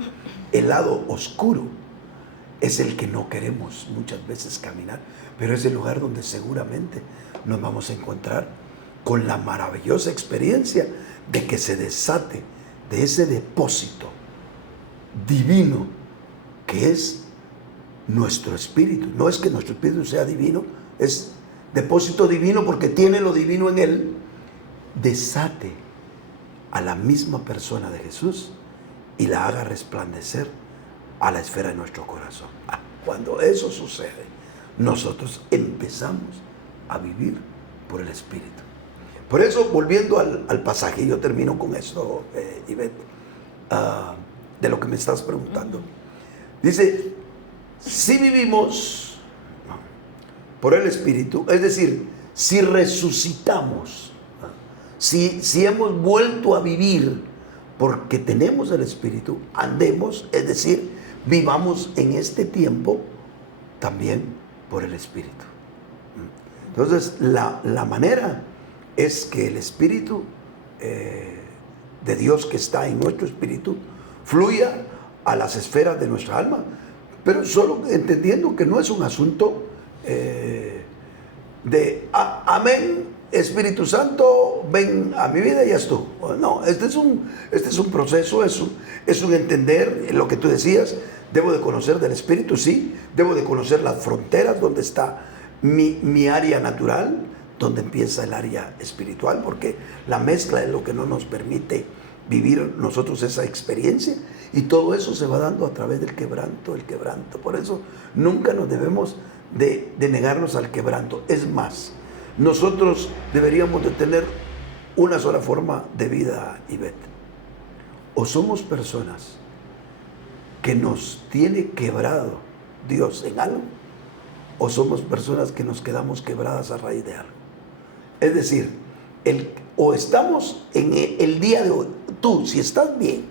El lado oscuro es el que no queremos muchas veces caminar, pero es el lugar donde seguramente nos vamos a encontrar con la maravillosa experiencia de que se desate de ese depósito divino que es nuestro espíritu. No es que nuestro espíritu sea divino, es depósito divino porque tiene lo divino en él. Desate a la misma persona de Jesús y la haga resplandecer a la esfera de nuestro corazón. Cuando eso sucede, nosotros empezamos a vivir por el Espíritu. Por eso, volviendo al pasaje, yo termino con esto, Ivette, de lo que me estás preguntando. Dice, si vivimos por el Espíritu, es decir, si resucitamos, si hemos vuelto a vivir porque tenemos el Espíritu, andemos, es decir, vivamos en este tiempo también por el Espíritu. Entonces, la manera es que el Espíritu de Dios que está en nuestro espíritu fluya a las esferas de nuestra alma, pero solo entendiendo que no es un asunto de amén, Espíritu Santo, ven a mi vida y ya estuvo. No, este es un proceso, es un entender lo que tú decías. Debo de conocer del Espíritu, sí. Debo de conocer las fronteras donde está mi área natural, donde empieza el área espiritual, porque la mezcla es lo que no nos permite vivir nosotros esa experiencia, y todo eso se va dando a través del quebranto, el quebranto. Por eso nunca nos debemos de negarnos al quebranto. Es más, nosotros deberíamos de tener una sola forma de vida, Ivette. O somos personas que nos tiene quebrado Dios en algo, o somos personas que nos quedamos quebradas a raíz de algo. Es decir, o estamos en el día de hoy, tú si estás bien,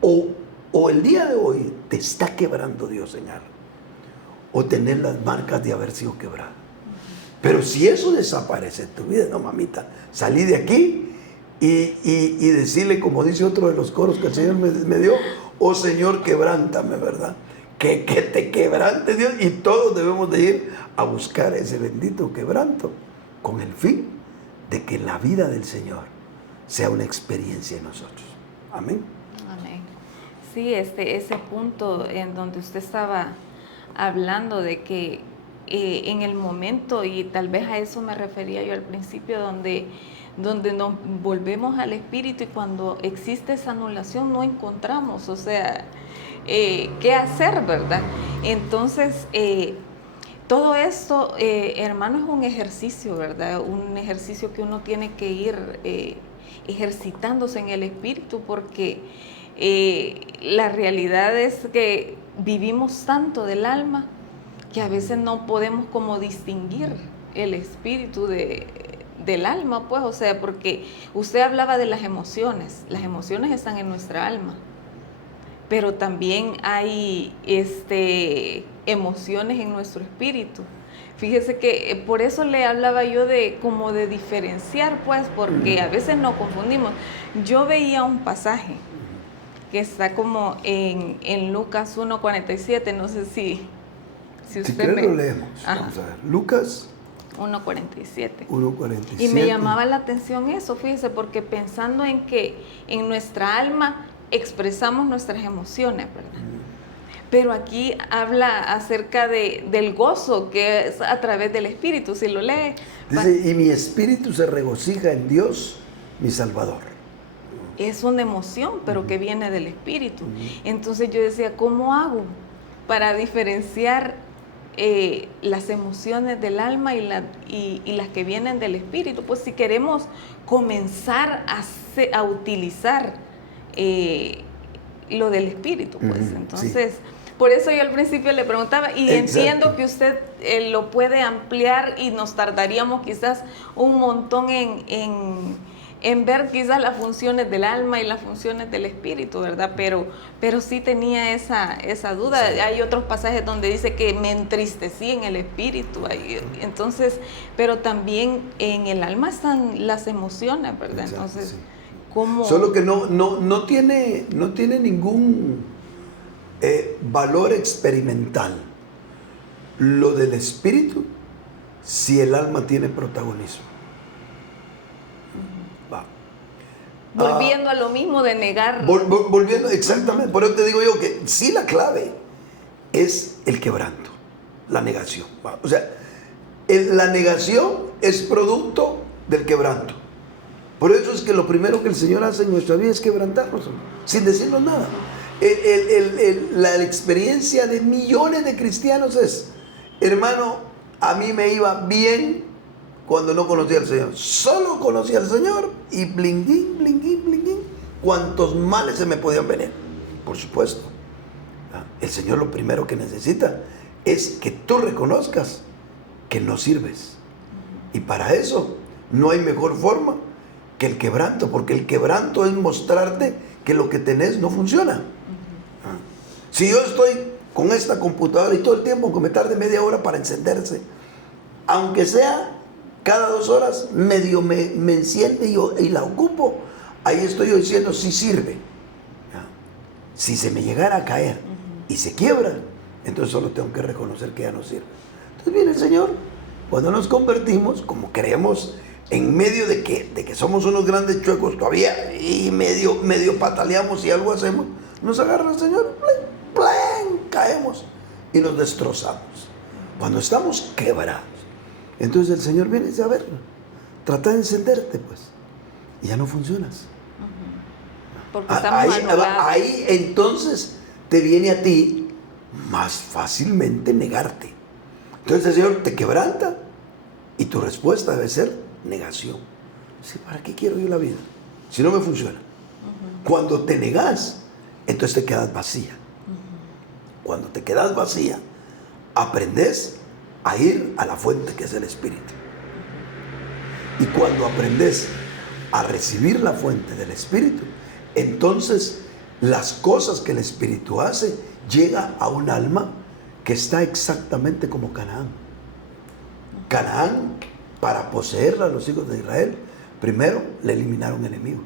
o el día de hoy te está quebrando Dios en algo, o tener las marcas de haber sido quebrado. Pero si eso desaparece en tu vida, no, mamita, salí de aquí y decirle, como dice otro de los coros que el Señor me dio, oh Señor, quebrántame, ¿verdad? Que te quebrante Dios, y todos debemos de ir a buscar ese bendito quebranto con el fin de que la vida del Señor sea una experiencia en nosotros. Amén. Amén. Sí, ese punto en donde usted estaba hablando de que en el momento, y tal vez a eso me refería yo al principio, donde nos volvemos al Espíritu, y cuando existe esa anulación no encontramos, o sea, qué hacer, ¿verdad? Entonces, todo esto, hermano, es un ejercicio, ¿verdad? Un ejercicio que uno tiene que ir ejercitándose en el Espíritu, porque la realidad es que vivimos tanto del alma que a veces no podemos como distinguir el espíritu del alma, pues, o sea, porque usted hablaba de las emociones están en nuestra alma, pero también hay emociones en nuestro espíritu. Fíjese que por eso le hablaba yo de como de diferenciar, pues, porque a veces nos confundimos. Yo veía un pasaje que está como en Lucas 1:47, no sé si usted lo leemos. Ajá. Vamos a ver, Lucas 1:47. 1:47. Y me llamaba la atención eso, fíjese, porque pensando en que en nuestra alma expresamos nuestras emociones, ¿verdad? Pero aquí habla acerca del gozo que es a través del Espíritu, si lo lee. Dice, y mi espíritu se regocija en Dios, mi Salvador. Es una emoción, pero que viene del Espíritu. Entonces yo decía, ¿cómo hago para diferenciar las emociones del alma y las que vienen del Espíritu? Pues si queremos comenzar a utilizar lo del Espíritu, pues entonces... Sí. Por eso yo al principio le preguntaba, y exacto, entiendo que usted lo puede ampliar, y nos tardaríamos quizás un montón en ver quizás las funciones del alma y las funciones del espíritu, ¿verdad? Pero sí tenía esa duda. Sí. Hay otros pasajes donde dice que me entristecí en el espíritu. Entonces, pero también en el alma están las emociones, ¿verdad? Exacto, entonces, sí. ¿Cómo? Solo que no tiene ningún valor experimental lo del espíritu si el alma tiene protagonismo. Volviendo a lo mismo de negar. Volviendo, exactamente. Por eso te digo yo que sí, la clave es el quebranto, la negación. O sea, la negación es producto del quebranto. Por eso es que lo primero que el Señor hace en nuestra vida es quebrantarnos, sin decirnos nada. La experiencia de millones de cristianos es, hermano, a mí me iba bien cuando no conocía al Señor. Solo conocía al Señor y blinguín, blinguín, blinguín, cuantos males se me podían venir. Por supuesto, el Señor lo primero que necesita es que tú reconozcas que no sirves. Y para eso no hay mejor forma que el quebranto, porque el quebranto es mostrarte que lo que tenés no funciona. Si yo estoy con esta computadora y todo el tiempo que me tarde media hora para encenderse, aunque sea cada 2 horas, medio me enciende y la ocupo, ahí estoy yo diciendo sí sirve. Si se me llegara a caer y se quiebra, entonces solo tengo que reconocer que ya no sirve. Entonces viene el Señor, cuando nos convertimos, como creemos, en medio de que somos unos grandes chuecos todavía y medio pataleamos y algo hacemos, nos agarra el Señor, ¡plén! Caemos y nos destrozamos. Cuando estamos quebrados, Entonces el Señor viene y dice, a ver, trata de encenderte, pues. Y ya no funcionas. Porque estamos anulados. Ahí entonces te viene a ti más fácilmente negarte. Entonces el Señor te quebranta y tu respuesta debe ser negación. Dice, ¿para qué quiero yo la vida? Si no me funciona. Cuando te negas, entonces te quedas vacía. Cuando te quedas vacía, aprendes a ir a la fuente que es el Espíritu. Y cuando aprendes a recibir la fuente del Espíritu, entonces las cosas que el Espíritu hace llega a un alma que está exactamente como Canaán. Canaán, para poseerla a los hijos de Israel, primero le eliminaron enemigos.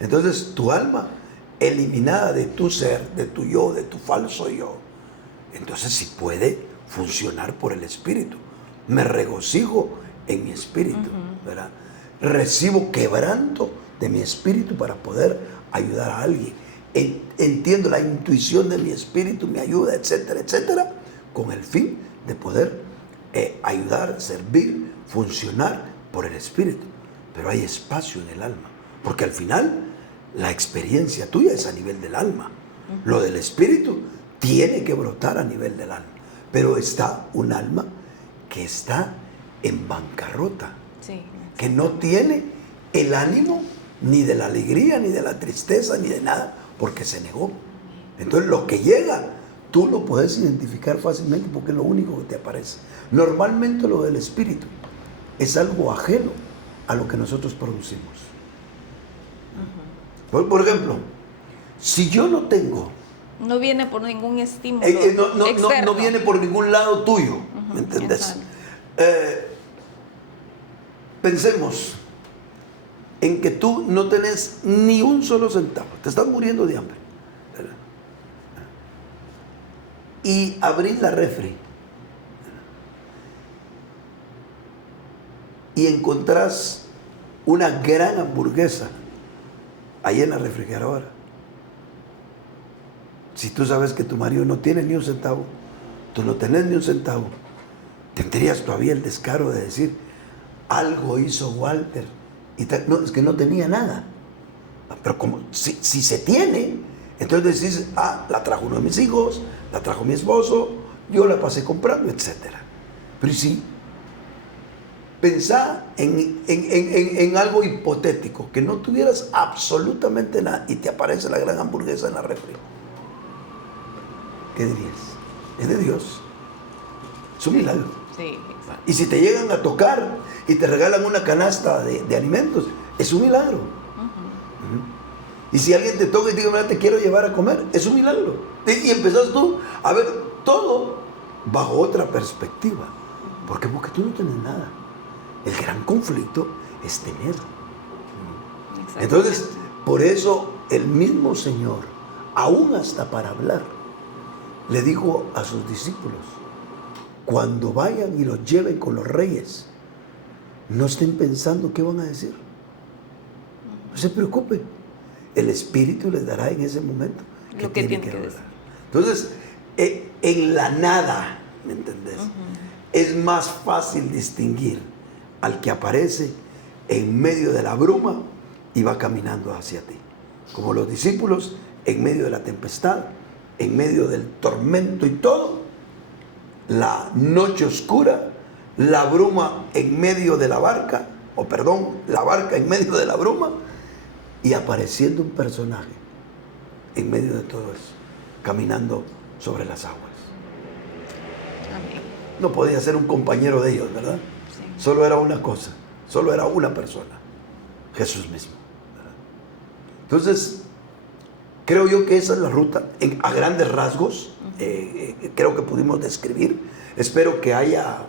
Entonces tu alma eliminada de tu ser, de tu yo, de tu falso yo, entonces sí puede funcionar por el Espíritu. Me regocijo en mi espíritu, ¿verdad? Recibo quebranto de mi espíritu para poder ayudar a alguien. Entiendo la intuición de mi espíritu, me ayuda, etcétera, etcétera, con el fin de poder ayudar, servir, funcionar por el espíritu. Pero hay espacio en el alma, porque al final la experiencia tuya es a nivel del alma. Lo del espíritu tiene que brotar a nivel del alma. Pero está un alma que está en bancarrota, sí, que no tiene el ánimo ni de la alegría, ni de la tristeza, ni de nada, porque se negó. Entonces lo que llega, tú lo puedes identificar fácilmente porque es lo único que te aparece. Normalmente lo del espíritu es algo ajeno a lo que nosotros producimos. Por ejemplo, si yo no tengo... No viene por ningún estímulo no viene por ningún lado tuyo, ¿me entendés? Pensemos en que tú no tenés ni un solo centavo, te estás muriendo de hambre, ¿verdad? Y abrís la refri y encontrás una gran hamburguesa ahí en la refrigeradora. Si tú sabes que tu marido no tiene ni un centavo, tú no tenés ni un centavo, tendrías todavía el descaro de decir, algo hizo Walter, y no, es que no tenía nada. Pero como si se tiene, entonces decís, la trajo uno de mis hijos, la trajo mi esposo, yo la pasé comprando, etc. Pero si pensá en algo hipotético, que no tuvieras absolutamente nada y te aparece la gran hamburguesa en la refri, ¿qué dirías? Es de Dios. Es un milagro. Sí. Y si te llegan a tocar y te regalan una canasta de alimentos, es un milagro. Y si alguien te toca y te dice, mira, te quiero llevar a comer, es un milagro. Y empezás tú a ver todo bajo otra perspectiva. ¿Por qué? Porque tú no tienes nada. El gran conflicto es tener. Entonces, por eso el mismo Señor, aún hasta para hablar, le dijo a sus discípulos, cuando vayan y los lleven con los reyes, no estén pensando qué van a decir. No se preocupen. El Espíritu les dará en ese momento lo que tienen que decir. Entonces, en la nada, ¿me entendés? Es más fácil distinguir al que aparece en medio de la bruma y va caminando hacia ti. Como los discípulos en medio de la tempestad, en medio del tormento y todo, la noche oscura, la bruma en medio de la barca, la barca en medio de la bruma, y apareciendo un personaje en medio de todo eso, caminando sobre las aguas. Amén. No podía ser un compañero de ellos, ¿verdad? Sí. Solo era una cosa, solo era una persona, Jesús mismo, ¿verdad? Entonces, creo yo que esa es la ruta, a grandes rasgos, creo que pudimos describir. Espero que haya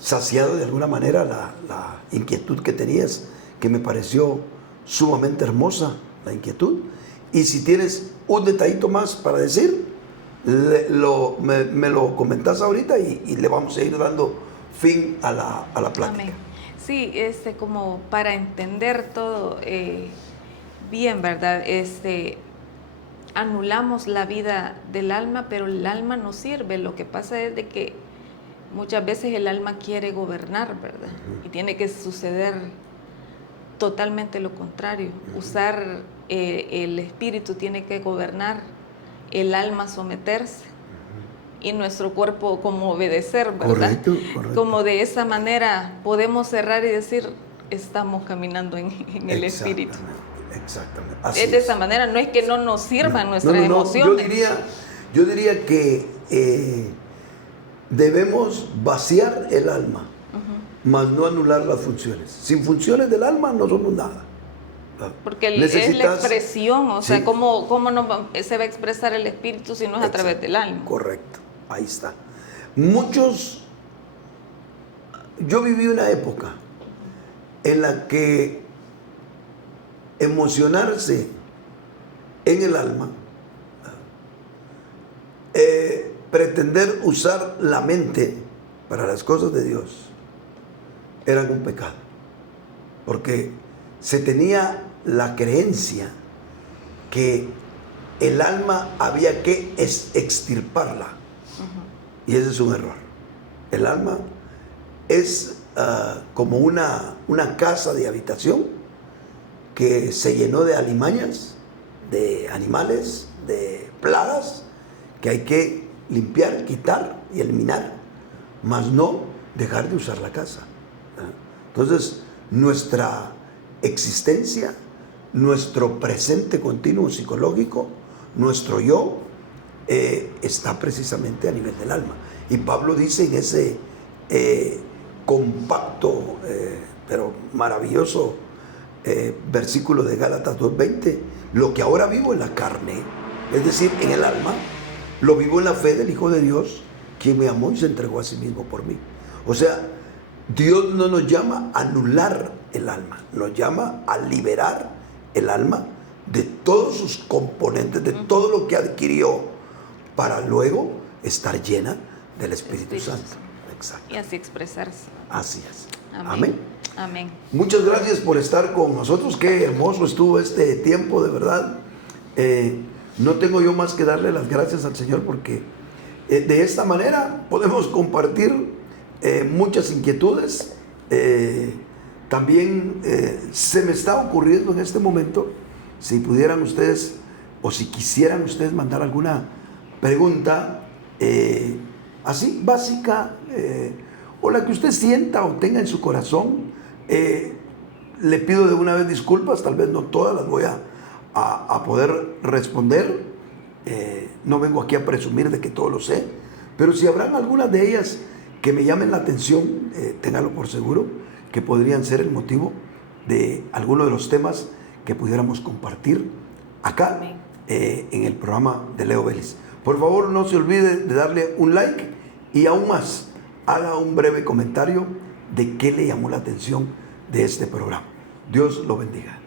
saciado de alguna manera la inquietud que tenías, que me pareció sumamente hermosa la inquietud. Y si tienes un detallito más para decir, me lo comentás ahorita y le vamos a ir dando fin a la plática. Amén. Sí, como para entender todo bien, ¿verdad? anulamos la vida del alma, pero el alma no sirve. Lo que pasa es de que muchas veces el alma quiere gobernar, ¿verdad? Y tiene que suceder totalmente lo contrario. Usar el espíritu tiene que gobernar, el alma someterse y nuestro cuerpo como obedecer, ¿verdad? Correcto, correcto. Como de esa manera podemos cerrar y decir, estamos caminando en el espíritu. Exactamente. Es de esa manera, no es que no nos sirvan nuestras No. emociones. Yo diría que debemos vaciar el alma, mas no anular las funciones. Sin funciones del alma no somos nada. Porque es la expresión, o sea, ¿cómo no se va a expresar el espíritu si no es a través del alma? Correcto, ahí está. Yo viví una época en la que emocionarse en el alma, pretender usar la mente para las cosas de Dios, eran un pecado. Porque se tenía la creencia que el alma había que extirparla. Y ese es un error. El alma es como una casa de habitación que se llenó de alimañas, de animales, de plagas, que hay que limpiar, quitar y eliminar, mas no dejar de usar la casa. Entonces, nuestra existencia, nuestro presente continuo psicológico, nuestro yo, está precisamente a nivel del alma. Y Pablo dice en ese compacto, pero maravilloso versículo de Gálatas 2:20, lo que ahora vivo en la carne, es decir, en el alma, lo vivo en la fe del Hijo de Dios, quien me amó y se entregó a sí mismo por mí. O sea, Dios no nos llama a anular el alma, nos llama a liberar el alma de todos sus componentes, de todo lo que adquirió, para luego estar llena del Espíritu Santo. Exacto. Y así expresarse. Así es. Amén. Amén. Amén. Muchas gracias por estar con nosotros. Qué hermoso estuvo este tiempo, de verdad. No tengo yo más que darle las gracias al Señor porque de esta manera podemos compartir muchas inquietudes. También se me está ocurriendo en este momento, si pudieran ustedes o si quisieran ustedes mandar alguna pregunta así básica, o la que usted sienta o tenga en su corazón, le pido de una vez disculpas, tal vez no todas las voy a poder responder. No vengo aquí a presumir de que todo lo sé, pero si habrán algunas de ellas que me llamen la atención, ténganlo por seguro que podrían ser el motivo de alguno de los temas que pudiéramos compartir acá en el programa de Leo Vélez. Por favor, no se olvide de darle un like y aún más, haga un breve comentario de qué le llamó la atención de este programa. Dios lo bendiga.